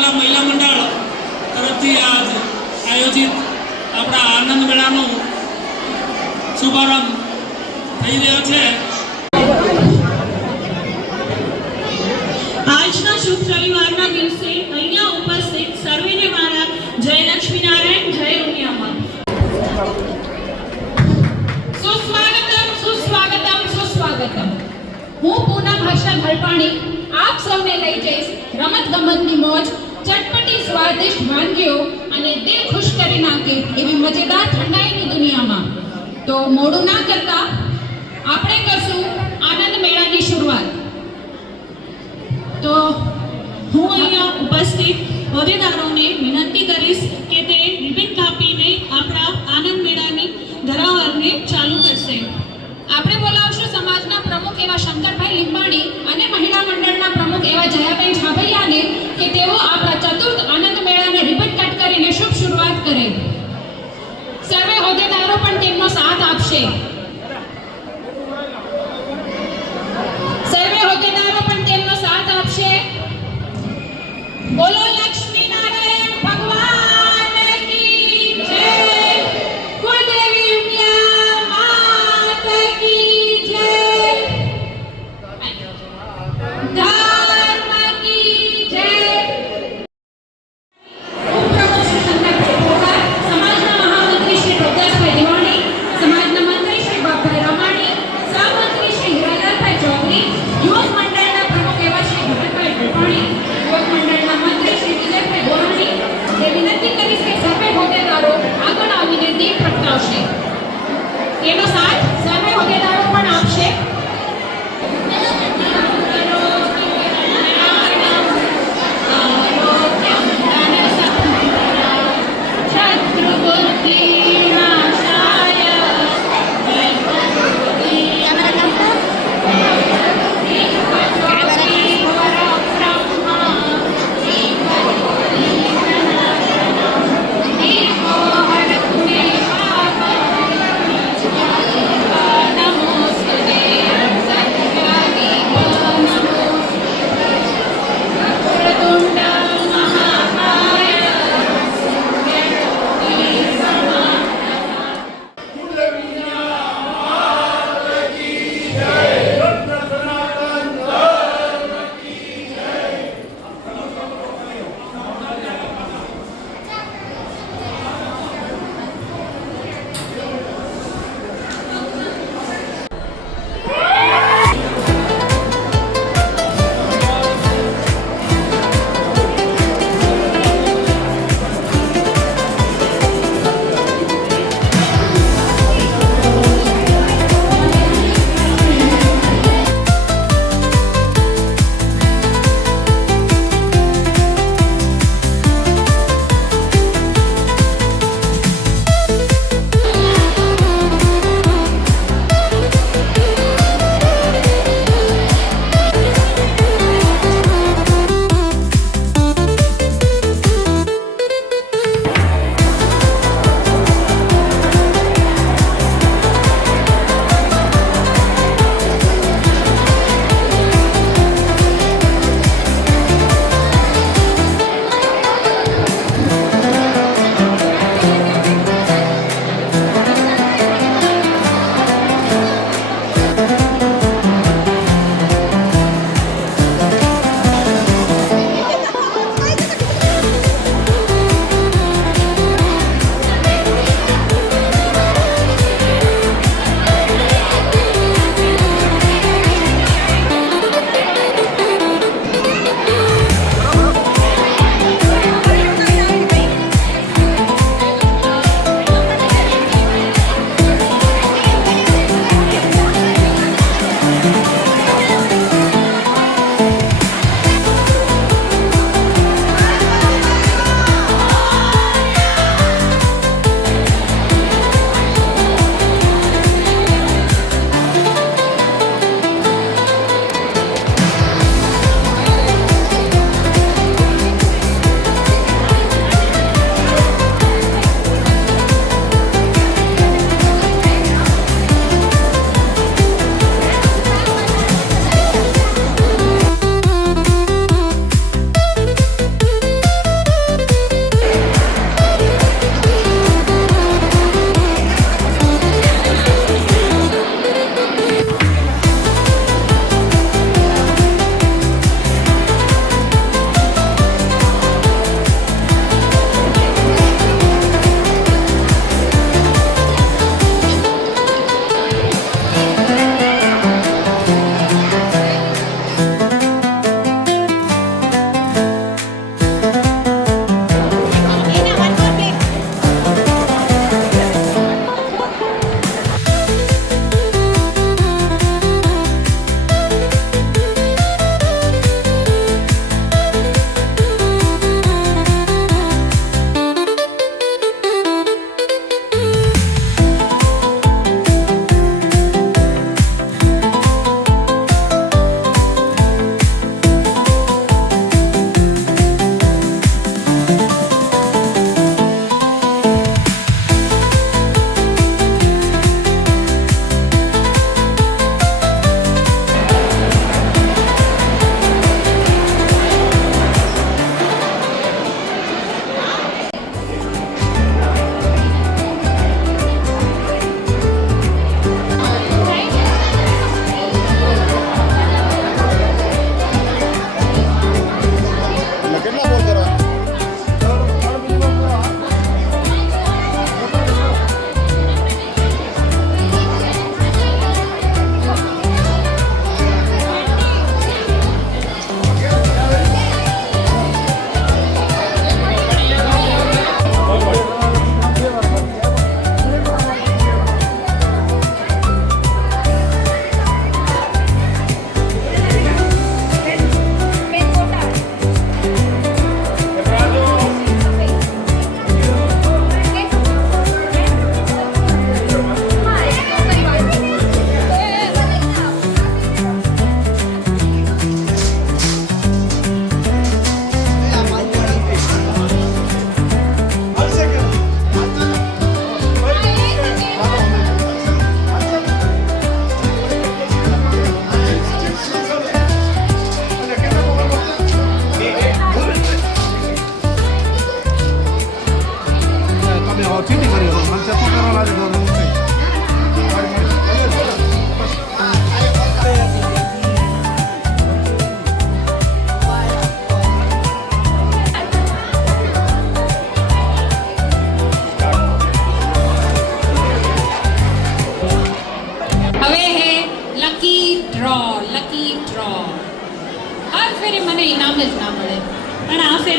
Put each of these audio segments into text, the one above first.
કલા મહિલા મંડળ તરફથી આજ આયોજિત આપણા આનંદ મેળાનો શુભારંભ થઈ રહ્યો છે। આજના શુભ રવિવારના દિવસે અહીંયા ઉપસ્થિત સર્વેને મારા જય લક્ષ્મીનારાયણ જય ઉમિયામાં। સુસ્વાગતમ સુસ્વાગતમ સુસ્વાગતમ। હું પૂનમ હર્ષદ હરપાણી આપ સૌને લઈ જઈશ રમત ગમતની મોજ, ચટપટી સ્વાદિષ્ટ વાનગીઓ અને દિલ ખુશ કરી નાખે એવી મજેદાર ઠંડાઈની દુનિયામાં। તો મોડું ના કરતા આપણે કરશું આનંદ મેળાની શરૂઆત। તો હું અહીંયા ઉપસ્થિત હોદ્દેદારોને વિનંતી કરીશ કે તે રિબિન કાપીને આપણા આનંદ મેળાની ધરાવરને ચાલુ કરશે। આપણે બોલાવશું સમાજના પ્રમુખ એવા શંકરભાઈ લીંબાણી અને મહિલા મંડળના પ્રમુખ એવા જયાબેન છાભૈયાને કે તેઓ આપણા ચતુર્થ આનંદ મેળાને રિબન કટ કરીને શુભ શરૂઆત કરે। સર્વે હોદ્દેદારો પણ તેમનો સાથ આપશે। સર્વે હોદ્દેદારો પણ તેમનો સાથ આપશે। બોલો લક્ષ્મી નારાયણ ભગવાન કી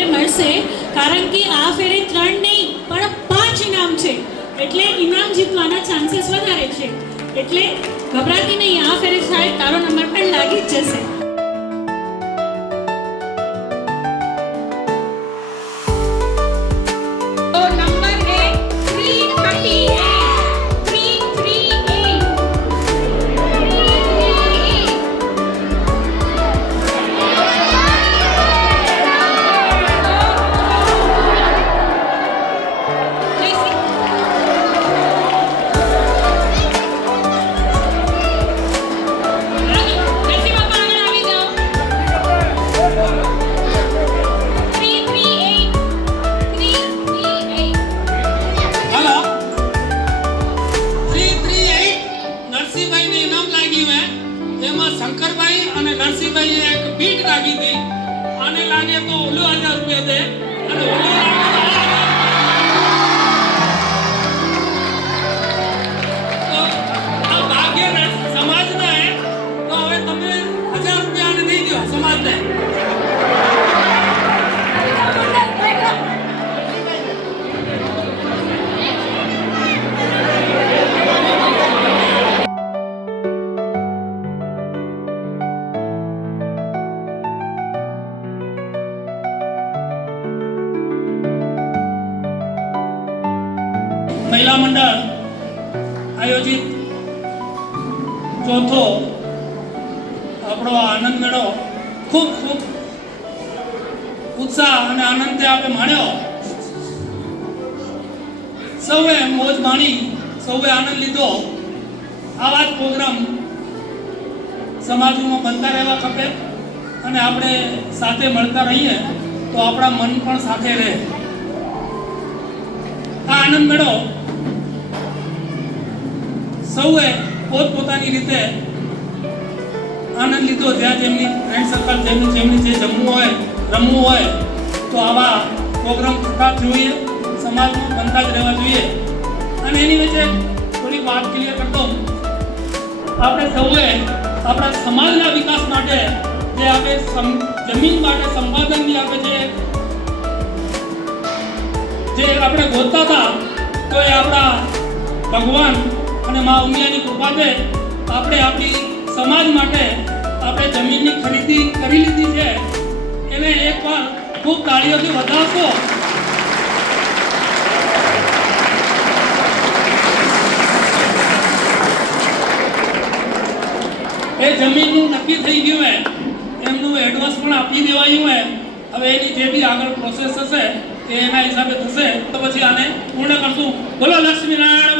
ફેરે મળશે, કારણ કે આ ફેરે 3 નહીં પણ 5 ઇનામ છે, એટલે ઇનામ જીતવાના ચાન્સીસ વધારે છે. એટલે ગભરાતી નહીં, આ ફેરે સાહેબ તારો નંબર પણ લાગી જ જશે. તો નંબર છે 338. 338. હાલો 338 નરસિંહભાઈને ઇનામ લાગ્યું હે. એમાં શંકરભાઈ અને નરસિંહભાઈએ એક બીટ લાગી હતી. આને લાગે તો ઓલું 1000 રૂપિયા દે અને ઓલું લાગે તો આ ભાગ્ય સમાજના હે. તો હવે તમે 1000 રૂપિયા આને દઈ દો સમાજને. મહિલા મંડળ આયોજિત ચોથો આપણો આનંદ મેળો ખૂબ ખૂબ ઉત્સાહ અને આનંદથી આપણે માણ્યો. સૌએ મોજ માણી, સૌએ આનંદ લીધો. આવા જ પ્રોગ્રામ સમાજમાં બનતા રહેવા ખપે અને આપણે સાથે મળતા રહીએ તો આપણા મન પણ સાથે રહે. આ આનંદ મેળો સૌએ પોતપોતાની રીતે આનંદ લીધો. જ્યાં જેમની ફ્રેન્ડ સર્કલ જેમની જે જમવું હોય, રમવું હોય તો આવા પ્રોગ્રામ થતા જ જોઈએ, સમાજમાં બનતા જ રહેવા જોઈએ. અને એની વચ્ચે થોડી વાત ક્લિયર કરતો, આપણે સૌએ આપણા સમાજના વિકાસ માટે જે આપણે જમીન માટે સંપાદનની આપણે જે આપણે ગોતતા હતા, તો એ આપણા ભગવાન અને મા ઉમિયાની કૃપાથી આપણે આપણી સમાજ માટે આપણે જમીનની ખરીદી કરી લીધી છે. એને એકવાર ખૂબ તાળીઓથી વધાવશો. એ જમીનનું નક્કી થઈ ગયું હે, એમનું એડવાન્સ પણ આપી દેવાયું હે. હવે એની જે બી આગળ પ્રોસેસ હશે એ એના હિસાબે થશે, તો પછી આને પૂર્ણ કરશું. બોલો લક્ષ્મીનારાયણ